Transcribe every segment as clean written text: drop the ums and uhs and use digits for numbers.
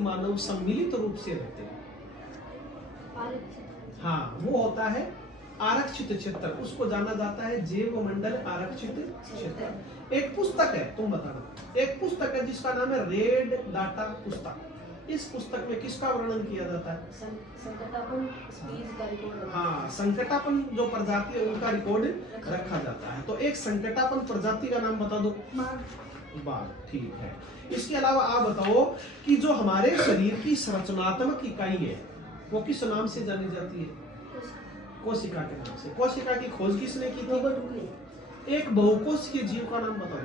मानव सम्मिलित रूप से रहते हैं। हाँ, वो होता है आरक्षित क्षेत्र, उसको जाना जाता है जैव मंडल आरक्षित क्षेत्र। एक पुस्तक है, तुम बताना, एक पुस्तक है जिसका नाम है रेड डाटा पुस्तक। इस पुस्तक में किसका वर्णन किया जाता है? संकटापन स्पीच का रिकॉर्ड। हाँ, संकटापन जो प्रजाति है उनका रिकॉर्ड रखा जाता है। तो एक संकटापन प्रजाति का नाम बता दो। बाघ, ठीक है। इसके अलावा आप बताओ कि जो हमारे शरीर की संरचनात्मक इकाई है वो किस नाम से जानी जाती है? कोशिका के नाम से। कोशिका की खोज किसने की थी? एक बहुकोशिकीय जीव का नाम बताओ।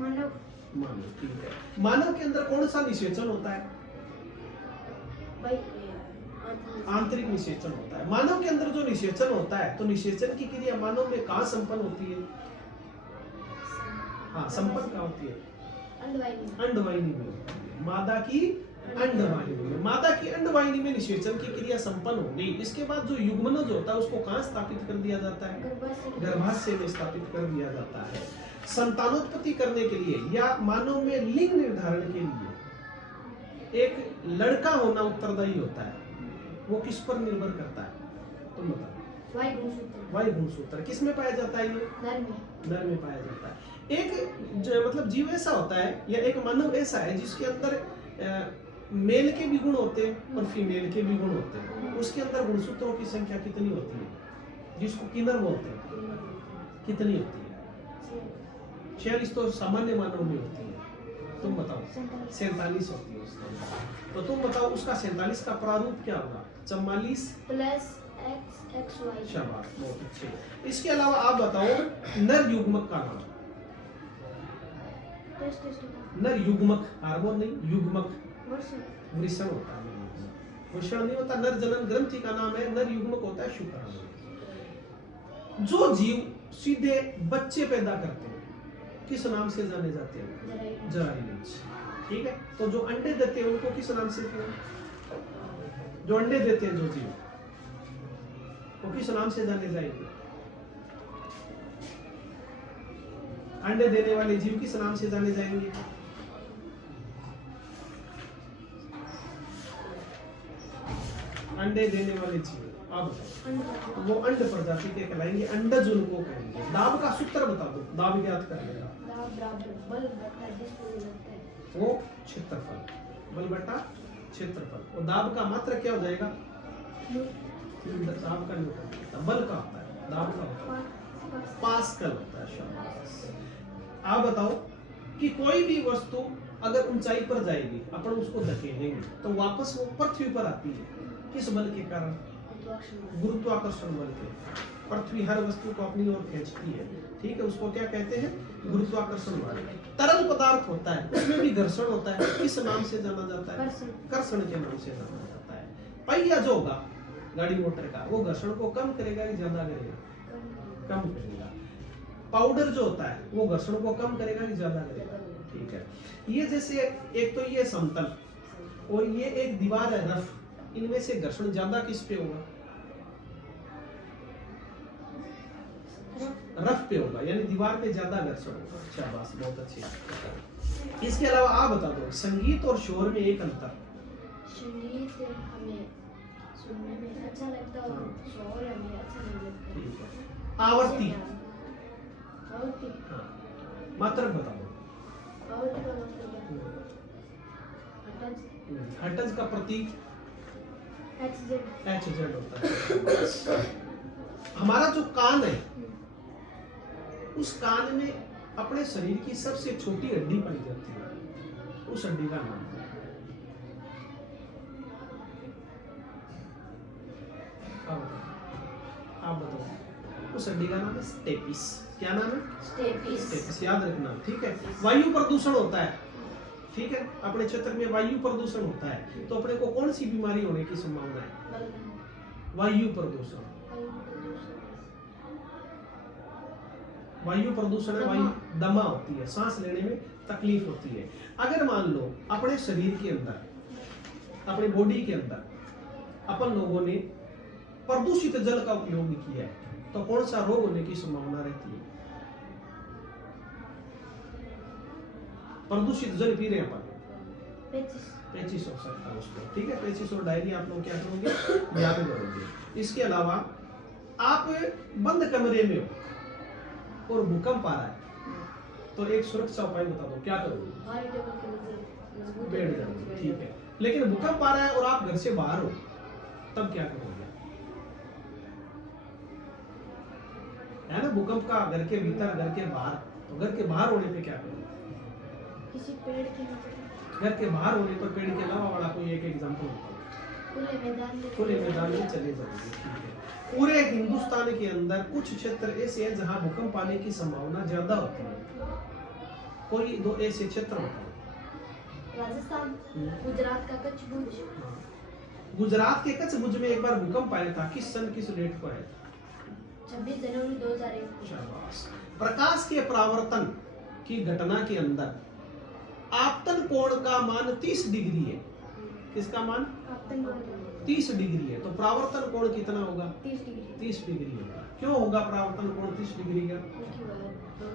मानव। मानव, ठीक है। मानव के अंदर कौन सा निषेचन होता है? आंतरिक निषेचन होता है। मानव के अंदर जो निषेचन होता है, तो निषेचन की क्रिया मानव में कहाँ संपन्न होती है? हाँ, संपन्न कहाँ होती है? अंडवाहिनी में होती है। मादा की अंडवाहिनी में, मादा की अंडवाहिनी में निषेचन की क्रिया संपन्न हो गई। इसके बाद जो युग्मनज होता है उसको कहाँ स्थापित कर दिया जाता है? गर्भाशय में स्थापित कर दिया जाता है। संतानोत्पत्ति करने के लिए या मानव में लिंग निर्धारण के लिए एक लड़का होना उत्तरदायी होता है। वो किस पर निर्भर करता है? तुम बताओ। वायु गुणसूत्र किस में पाया जाता है? ये नर में पाया जाता है। एक मतलब जीव ऐसा होता है या एक मानव ऐसा है जिसके अंदर मेल के भी गुण होते हैं और फीमेल के भी गुण होते हैं। उसके अंदर गुणसूत्रों की संख्या कितनी होती है? जिसको किन्नर बोलते हैं, कितनी होती है? 46 तो सामान्य मानव में होती है। तुम बताओ। 47 होती है उसका। तो तुम बताओ उसका 47 का प्रारूप क्या होगा? 44 प्लस XY। शाबाश, बहुत अच्छे। इसके अलावा आप बताओ नर युग्मक का नाम। नर युग्मक, हार्मोन नहीं, युग्मक वृषण होता है। वृषण नहीं होता। नर जनन ग्रंथि का नाम है, नर युग्मक होता है शुक्राणु। जो जीव सीधे बच्चे पैदा करते हैं किस नाम से जाने जाते हैं? जरायुज, ठीक है। तो जो अंडे देते हैं उनको किस नाम से? जो अंडे देते हैं जो जीव, वो किस नाम से जाने जाएंगे? अंडे देने वाले जीव किस नाम से जाने जाएंगे? अंडे देने वाले जीव अब वो अंड प्रजाति के कहलाएंगे। अंडज उनको कहेंगे। दाब का सूत्र बता दो, दाब याद कर लेगा। वो क्षेत्रफल, बल बटा क्षेत्रफल। और दाब का मात्रा क्या हो जाएगा? दाब का न्यूटन, बल का होता है, दाब का होता है पास्कल होता है। शाबाश। आप बताओ कि कोई भी वस्तु अगर ऊंचाई पर जाएगी, अपन उसको धकेलेंगे तो वापस वो पृथ्वी पर आती है। किस बल के कारण? गुरुत्वाकर्षण बल के। पृथ्वी हर वस्तु को अपनी ओर खींचती है, ठीक है। उसको क्या कहते हैं? गुरुत्वाकर्षण बल। तरल पदार्थ होता है, उसमें भी घर्षण होता है। किस नाम से जाना जाता है? कर्षण के नाम से जाना जाता है। पहिया जो होगा गाड़ी मोटर का, वो घर्षण को कम करेगा कि ज्यादा करेगा? कम करेगा। पाउडर जो होता है वो घर्षण को कम करेगा कि ज्यादा करेगा? ठीक है। ये जैसे एक तो ये समतल और ये एक दीवार है रफ, इनमें से घर्षण ज्यादा किस पे होगा? रफ पे होगा, यानी दीवार पे ज्यादा घर्षण होगा। शाबाश, बहुत अच्छे। इसके अलावा आप बता दो संगीत और शोर में एक अंतर। संगीत हमें सुनने में अच्छा लगता है और शोर हमें अच्छा नहीं लगता। ठीक है। आवर्ती, हाँ, मात्रक बता दो। आवर्ती का मतलब हर्ट्ज का प्रतीक HZ होता है। हमारा जो कान है, उस कान में अपने शरीर की सबसे छोटी हड्डी पाई जाती है। उस हड्डी का नाम है, आप बताओ। उस हड्डी का नाम है स्टेपिस। क्या नाम है? स्टेपिस, याद रखना, ठीक है। वायु प्रदूषण होता है, ठीक है। अपने क्षेत्र में वायु प्रदूषण होता है, तो अपने को कौन सी बीमारी होने की संभावना है? वायु प्रदूषण। वायु प्रदूषण है, वायु दमा होती है, सांस लेने में तकलीफ होती है। अगर मान लो अपने शरीर के अंदर, अपने बॉडी के अंदर अपन लोगों ने प्रदूषित जल का उपयोग किया है, तो कौन सा रोग होने की संभावना रहती है? प्रदूषित जल पी रहे हैं अपन, पेचिस हो सकता है उसको, ठीक है। पेचिस और डायरिया आप लोग क्या करोगे, याद करोगे। इसके अलावा आप बंद कमरे में हो और भूकंप आ रहा है, तो एक सुरक्षा उपाय बता दो, क्या करोगे? बैठ जाओगे, ठीक है। लेकिन भूकंप आ रहा है और आप घर से बाहर हो, तब क्या करोगे? है ना, भूकंप का घर के भीतर, घर के बाहर, तो घर के बाहर होने पे क्या करोगे? किसी पेड़ के नीचे, घर के बाहर होने पर पेड़ के अलावा वाला कोई एक एग्जांपल बताओ। खुले मैदान में चले जाओगे, ठीक है। पूरे हिंदुस्तान के अंदर कुछ क्षेत्र ऐसे हैं जहां भूकंप आने की संभावना ज्यादा होती है, कोई दो ऐसे क्षेत्र होते हैं। राजस्थान, गुजरात का कच्छ भुज। गुजरात के कच्छ भुज में एक बार भूकंप आया था, किस सन किस डेट को आया था? 26 जनवरी 2001। शाबाश। प्रकाश के परावर्तन की घटना के अंदर आपतन कोण का मान 30 डिग्री है। किसका मान? आपतन कोण 30 डिग्री है, तो परावर्तन कोण कितना होगा? 30 डिग्री। 30 डिग्री होगा। क्यों होगा परावर्तन कोण 30 डिग्री का?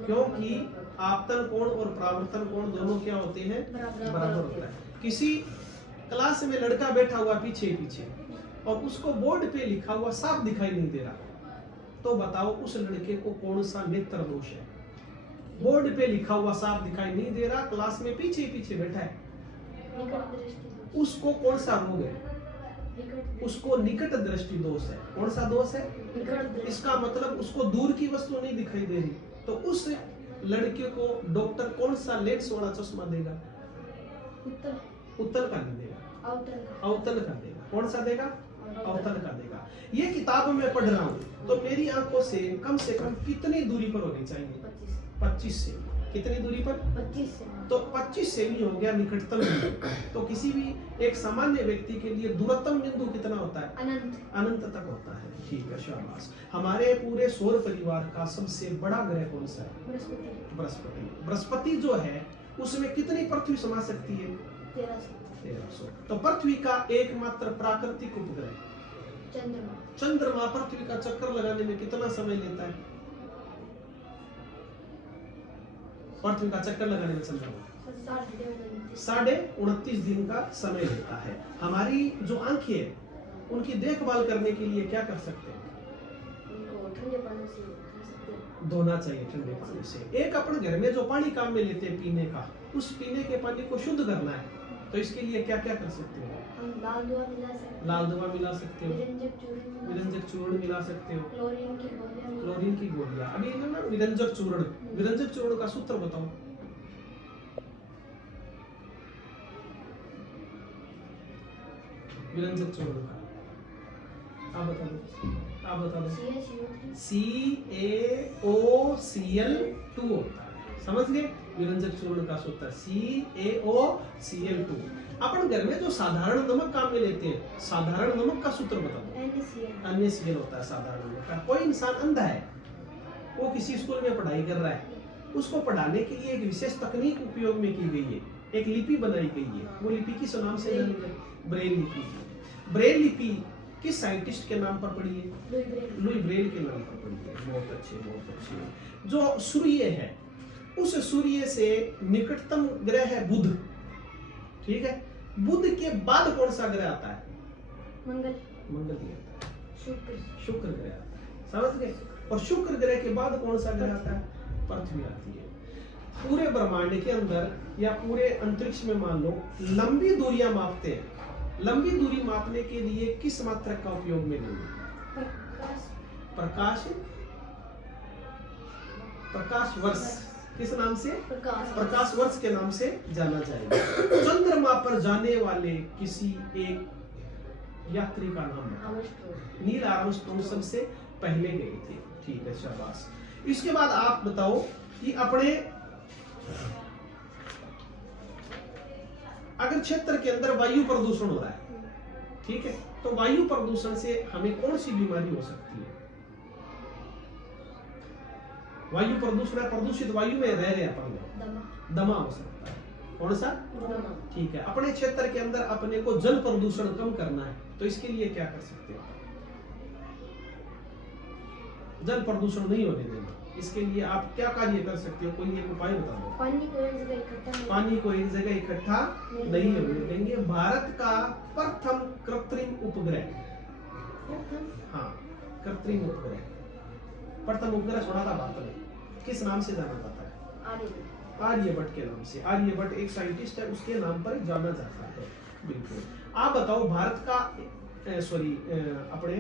क्योंकि आपतन कोण और परावर्तन कोण दोनों क्या होते हैं? बराबर होता है। किसी क्लास में लड़का बैठा हुआ पीछे पीछे और उसको बोर्ड पे लिखा हुआ साफ दिखाई नहीं दे रहा, तो बताओ उस लड़के को कौन सा नेत्र दोष है? बोर्ड पे लिखा हुआ साफ दिखाई नहीं दे रहा, क्लास में पीछे पीछे बैठा है, उसको कौन सा रोग है? उसको निकट दृष्टि दोष है। कौन सा दोष है? इसका मतलब उसको दूर की वस्तु नहीं दिखाई दे रही, तो उस लड़के को डॉक्टर कौन सा लेंस वाला चश्मा देगा? उत्तल का नहीं देगा, अवतल का देगा। कौन सा देगा? अवतल का देगा। ये किताब में पढ़ रहा हूँ, तो मेरी आंखों से कम कितनी दूरी पर होनी चाहिए? 25 से। कितनी दूरी पर? 25 से। तो 25 सेमी हो गया निकटतम बिंदु। तो किसी भी एक सामान्य व्यक्ति के लिए दूरतम बिंदु कितना होता है? अनंत तक होता है, ठीक है। शाबाश। हमारे पूरे सौर परिवार का सबसे बड़ा ग्रह कौन सा है? बृहस्पति। बृहस्पति जो है उसमें कितनी पृथ्वी समा सकती है? 1300। तो पृथ्वी का एकमात्र प्राकृतिक उपग्रह चंद्रमा पृथ्वी का चक्कर लगाने में कितना समय लेता है? पृथ्वी का चक्कर लगाने में चंद्रमा 29.5 दिन का समय लेता है। हमारी जो आंखें हैं उनकी देखभाल करने के लिए क्या कर सकते हैं? उनको ठंडे पानी से धोना चाहिए, ठंडे पानी से। एक अपन घर में जो पानी काम में लेते हैं पीने का, उस पीने के पानी को शुद्ध करना है, तो इसके लिए क्या क्या कर सकते हो? हम लाल दुआ मिला सकते हो, विरंजक चूर्ण मिला सकते हो, क्लोरीन की गोलियां। अभी ना विरंजक चूर्ण का सूत्र बताओ। विरंजक चूर्ण का आप बता दो। CaOCl2 होता है, समझ गए? विरंजक चूर्ण का सूत्र CaOCl2। अपन घर में जो साधारण नमक काम में लेते हैं, साधारण नमक का सूत्र बता दो। NaCl होता है साधारण नमक का। कोई इंसान अंधा है, वो किसी स्कूल में पढ़ाई कर रहा है, उसको पढ़ाने के लिए एक विशेष तकनीक उपयोग में की गई है, एक लिपि बनाई गई है। वो लिपि किस नाम से? ब्रेल लिपि। ब्रेल लिपि किस साइंटिस्ट के नाम पर पड़ी है? लुई ब्रेल के नाम पर पड़ी है। बहुत अच्छे। जो सूर्य है, उस सूर्य से निकटतम ग्रह है बुध, ठीक है। बुध के बाद कौन सा ग्रह आता है? मंगल ग्रह, शुक्र ग्रह आता है, समझ गए? और शुक्र ग्रह के बाद कौन सा ग्रह आता है? पृथ्वी आती है। पूरे ब्रह्मांड के अंदर या पूरे अंतरिक्ष में मान लो लंबी दूरियां मापते हैं, लंबी दूरी मापने के लिए किस मात्रक का उपयोग में लेंगे? प्रकाश वर्ष। किस नाम से? प्रकाश वर्ष के नाम से जाना जाएगा। चंद्रमा पर जाने वाले किसी एक यात्री का नाम? नील आर्मस्ट्रॉन्ग सबसे पहले गए थे, ठीक है। शाबाश। इसके बाद आप बताओ कि अपने अगर क्षेत्र के अंदर वायु प्रदूषण हो रहा है, ठीक है, तो वायु प्रदूषण से हमें कौन सी बीमारी हो सकती है? वायु प्रदूषण, प्रदूषित वायु में रह रहे अपन, दमा हो सकता है। कौन सा? ठीक है। अपने क्षेत्र के अंदर अपने को जल प्रदूषण कम करना है, तो इसके लिए क्या कर सकते हैं? जल प्रदूषण नहीं होने देना। इसके लिए आप क्या कार्य कर सकते हो, कोई एक उपाय बता दो। पानी को एक जगह इकट्ठा नहीं- पानी को एक जगह इकट्ठा नहीं होने देंगे। भारत का प्रथम कृत्रिम उपग्रह, हाँ कृत्रिम उपग्रह, प्रथम उपग्रह छोड़ा था भारत में, किस नाम से जाना जाता है? आर्यभट्ट। आर्यभट्ट के नाम से। आर्यभट्ट एक साइंटिस्ट है, उसके नाम पर जाना जाता है। बिल्कुल। आप बताओ भारत का अपने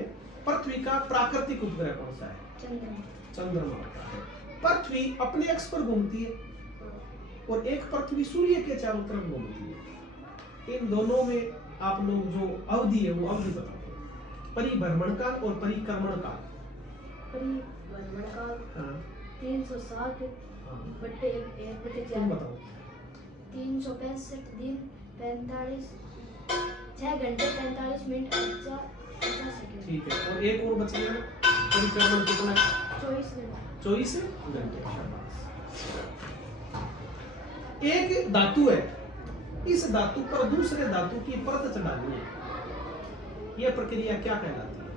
पृथ्वी का प्राकृतिक उपग्रह कौन सा है? चंद्रमा का है। पृथ्वी अपने अक्ष पर घूमती है और एक पृथ्वी सूर्य के चारों तरफ घूमती है। इन दोनों में आप लोग जो अवधि है वो अवधि बताओ, परिभ्रमण काल और परिक्रमण काल। परिभ्रमण काल हाँ 360 हाँ बटे 1 बटे तुम 4 बताओ। 365 दिन 45 6 घंटे 45 मिनट 50 सेकंड। ठीक है, और एक और बच गया ना, परिक्रमण कितना? 24 घंटे। 24 घंटे। शाबाश। एक धातु है, इस धातु पर दूसरे धातु की परत चढ़ानी है, यह प्रक्रिया क्या कहलाती है?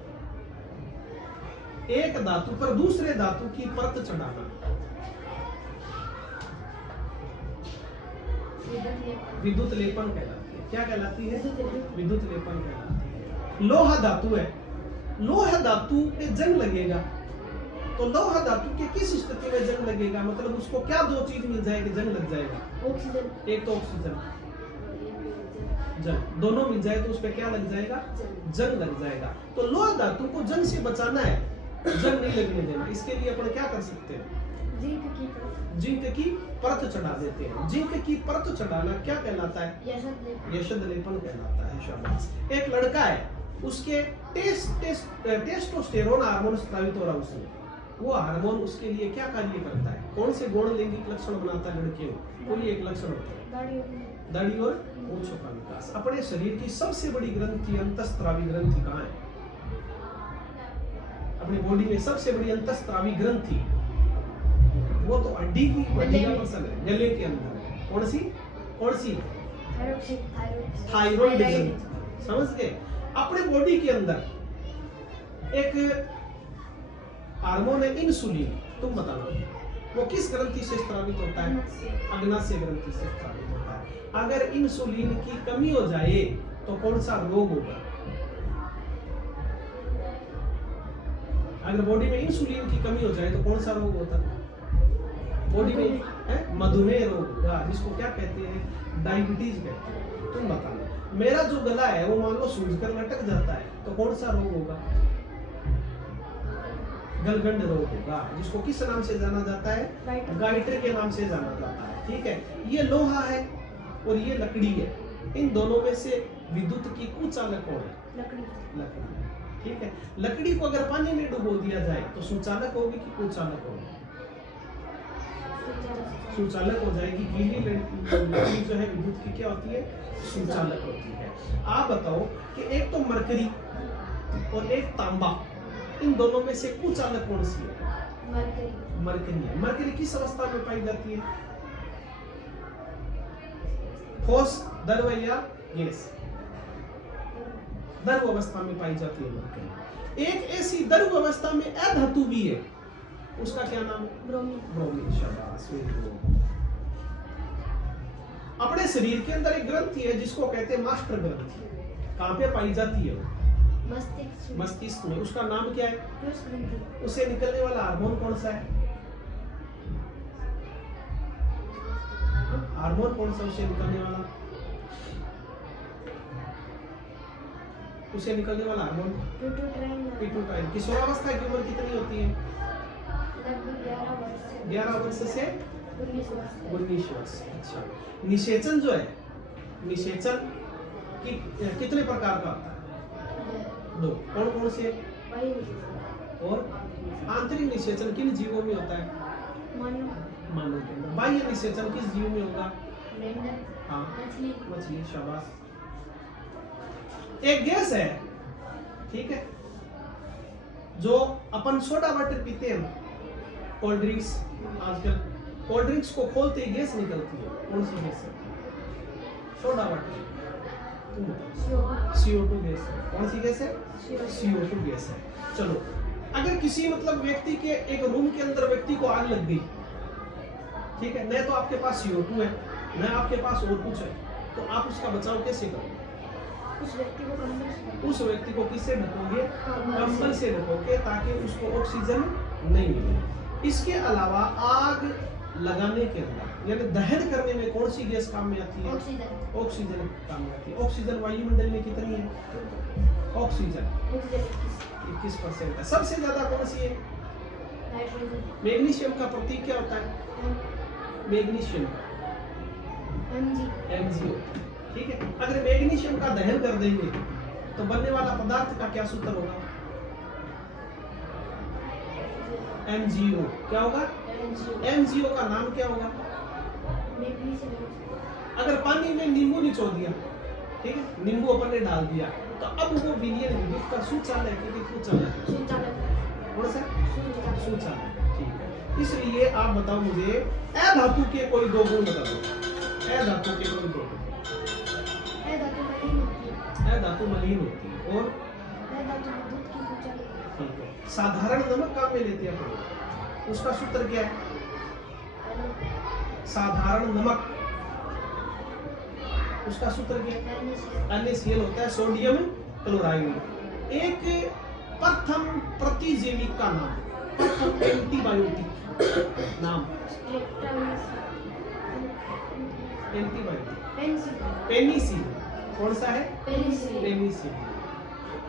एक धातु पर दूसरे धातु की परत चढ़ाना, विद्युत लेपन कहलाती है। क्या कहलाती है? विद्युत लेपन कहलाती है। लोहा धातु है, लोहा धातु पे जंग लगेगा, तो लोहा धातु के किस स्थिति में जंग लगेगा, मतलब उसको क्या दो चीज मिल जाएगी जंग लग जाएगा? ऑक्सीजन। एक तो ऑक्सीजन, जंग, दोनों मिल जाए तो उस पे क्या लग जाएगा? जंग लग जाएगा। तो लोहा धातु को जंग से बचाना है, जंग नहीं लगने देना, इसके लिए अपन क्या कर सकते हैं? जिंक की परत चढ़ा देते हैं। जिंक की परत चढ़ाना क्या कहलाता है? यशद लेपन कहलाता है। शाबाश। एक लड़का है, उसके टेस्टोस्टेरोन हार्मोन स्रावित हो रहा है उसमें, वो हार्मोन उसके लिए क्या कार्य करता है? कौन से गुण लैंगिक लक्षण बनाता है लड़के में? कोई एक लक्षण होता है, दाढ़ी और मूंछों का विकास। अपने शरीर की सबसे बड़ी ग्रंथि अंतःस्रावी ग्रंथि कहाँ है? अपनी बॉडी में सबसे बड़ी अंतःस्रावी ग्रंथि, वो तो हड्डी की बॉडी का मसल है, गले के अंदर। कौन सी? थायराइड ग्रंथि। समझ गए? अपने बॉडी के अंदर एक हार्मोन है इंसुलिन, तुम बताना वो किस ग्रंथि से स्रावित होता है? अग्नाशय ग्रंथि से स्रावित होता है। अगर इंसुलिन की कमी हो जाए तो कौन सा रोग होगा? अगर बॉडी में इंसुलिन की कमी हो जाए तो कौन सा रोग होता है? बॉडी में है मधुमेह रोग होगा, जिसको क्या कहते हैं? डायबिटीज कहते हैं। तुम बताना, मेरा जो गला है वो मान लो सूजकर लटक जाता है तो कौन सा रोग होगा? गलगंड रोग होगा, जिसको किस नाम से जाना जाता है? गाइटर के नाम से जाना जाता है। ठीक है, ये लोहा है और ये लकड़ी है, इन दोनों में से विद्युत की कुचालक कौन है? लकड़ी। ठीक है, लकड़ी को अगर पानी में डुबो दिया जाए तो सुचालक होगी कि कुचालक होगी? सुचालक हो जाएगी। गीली लकड़ी जो है विद्युत की क्या होती है? सुचालक होती है। आप बताओ कि एक तो मरकरी और एक तांबा, इन दोनों में से कुचालक कौन सी है? मरकरी है। मरकरी किस अवस्था में पाई जाती है? ठोस, द्रव या गैस? द्रव अवस्था में पाई जाती है मरकरी। एक ऐसी द्रव अवस्था में अधातु भी है, उसका क्या नाम है? ब्रोमीन। शाबाश। अपने शरीर के अंदर एक ग्रंथि है जिसको कहते हैं मास्टर ग्रंथि। कहाँ पे पाई जाती है? मस्तिष्क में। उसका नाम क्या है? उससे निकलने वाला हार्मोन कौन सा है? हार्मोन कौन सा उससे निकलने वाला? उससे निकलने वाला हार्मोन पिट्यूटाइन। किशोरावस्था की उम्र कितनी होती है? 11 वर्ष से 19 वर्ष। अच्छा, निषेचन जो है, निषेचन कितने प्रकार का होता है? 2। कौन कौन से? और आंतरिक निषेचन किन जीवों में होता है? मानव के अंदर। बाह्य निषेचन किस जीव में होगा? हाँ, मछली। शाबाश। एक गैस है, ठीक है, जो अपन सोडा वाटर पीते हैं, कोल्ड ड्रिंक्स, आजकल कोल्ड ड्रिंक्स को खोलते ही गैस निकलती है, कौन सी गैस है? Soda water. CO2 गैस है। कौन सी गैस है? CO2 गैस है। चलो, अगर किसी मतलब व्यक्ति के एक रूम के अंदर व्यक्ति को आग लग गई, ठीक है, न तो आपके पास CO2 है, न आपके पास और कुछ है, तो आप उसका बचाव कैसे करोगे? उस व्यक्ति को कंबल से उस व्यक्ति को किससे ढकोगे? कंबल कंबल से ढकोगे, ताकि उसको ऑक्सीजन नहीं मिले। इसके अलावा आग लगाने के अंदर यानी दहन करने में कौन सी गैस काम में आती है? ऑक्सीजन। ऑक्सीजन काम में आती है। ऑक्सीजन वायुमंडल में कितनी है? ऑक्सीजन 21% है। सबसे ज्यादा कौन सी है? नाइट्रोजन। मैग्नीशियम का प्रतीक क्या होता है? मैग्नीशियम MgO, ठीक है। अगर मैग्नीशियम का दहन कर देंगे तो बनने वाला पदार्थ का क्या सूत्र होगा? MgO। क्या होगा? MgO का नाम क्या होगा? अगर पानी में नींबू निचोड़ दिया, ठीक है, नींबू अपन ने डाल दिया, तो अब वो विलयन विद्युत का सुचालक है कि कुचालक? कौन सा? सुचालक, ठीक है। इसलिए आप बताओ मुझे अधातु के कोई दो गुण बता दो। अधातु के कोई दो गुण। अधातु मलिन होती है और ठीक है। साधारण नमक काम में लेते हैं अपन, उसका सूत्र क्या है? साधारण नमक, उसका सूत्र क्या है? NaCl होता है, सोडियम क्लोराइड। एक प्रथम प्रतिजैविक का नाम, प्रथम एंटीबायोटिक नाम, एंटीबायोटिक पेनिसिलिन। कौन सा है? पेनिसिलिन।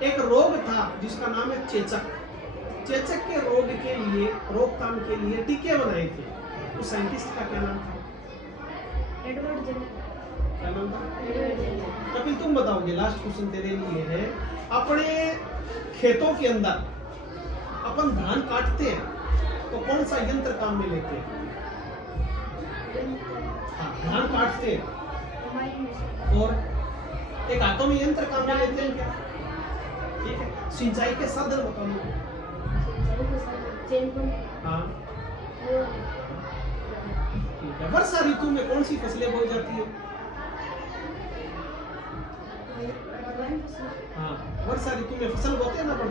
एक रोग था जिसका नाम है चेचक। चेचक के रोग के लिए, रोकथाम के लिए टीके बनाए थे। उस साइंटिस्ट का क्या नाम था? Edward Jenner. क्या नाम था? कपिल तुम बताओगे, लास्ट क्वेश्चन तेरे लिए है। अपने खेतों के अंदर अपन धान काटते हैं तो कौन सा यंत्र काम में लेते हैं? हाँ, धान काटते हैं और एक हाथों में यंत्र काम में लेते हैं क्या? ठीक है। सिंचाई के साधन बताओ। हाँ, ठीक है। वर्षा ऋतु में कौन सी फसलें बोई जाती है? हाँ, वर्षा ऋतु में फसल बोते हैं ना अपन,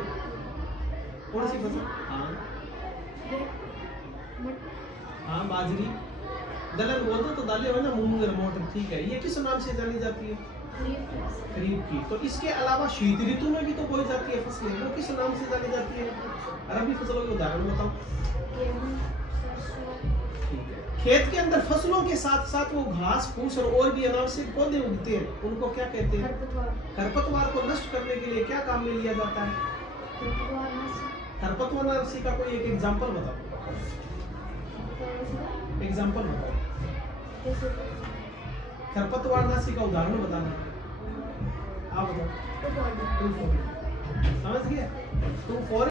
कौन सी फसल? हाँ, बाजरी। दलहन बोल दो तो दालें हो ना, मूंग और मटर, ठीक है। ये किस नाम से जानी जाती है? खरीफ की। तो इसके अलावा शीत ऋतु में भी तो बोई जाती है फसलें, वो किस नाम से जानी जाती है? रबी फसलों के उदाहरण बताओ। खेत के अंदर फसलों के साथ साथ वो घास फूस और भी अनावश्यक पौधे उगते हैं, उनको क्या कहते हैं? खरपतवार को नष्ट करने के लिए क्या काम में लिया जाता है? खरपतवारनाशी का कोई एक एग्जांपल बताओ। एग्जांपल बताओ, खरपतवारनाशी का उदाहरण बताना। आप बताओ। समझ गए? 2, 4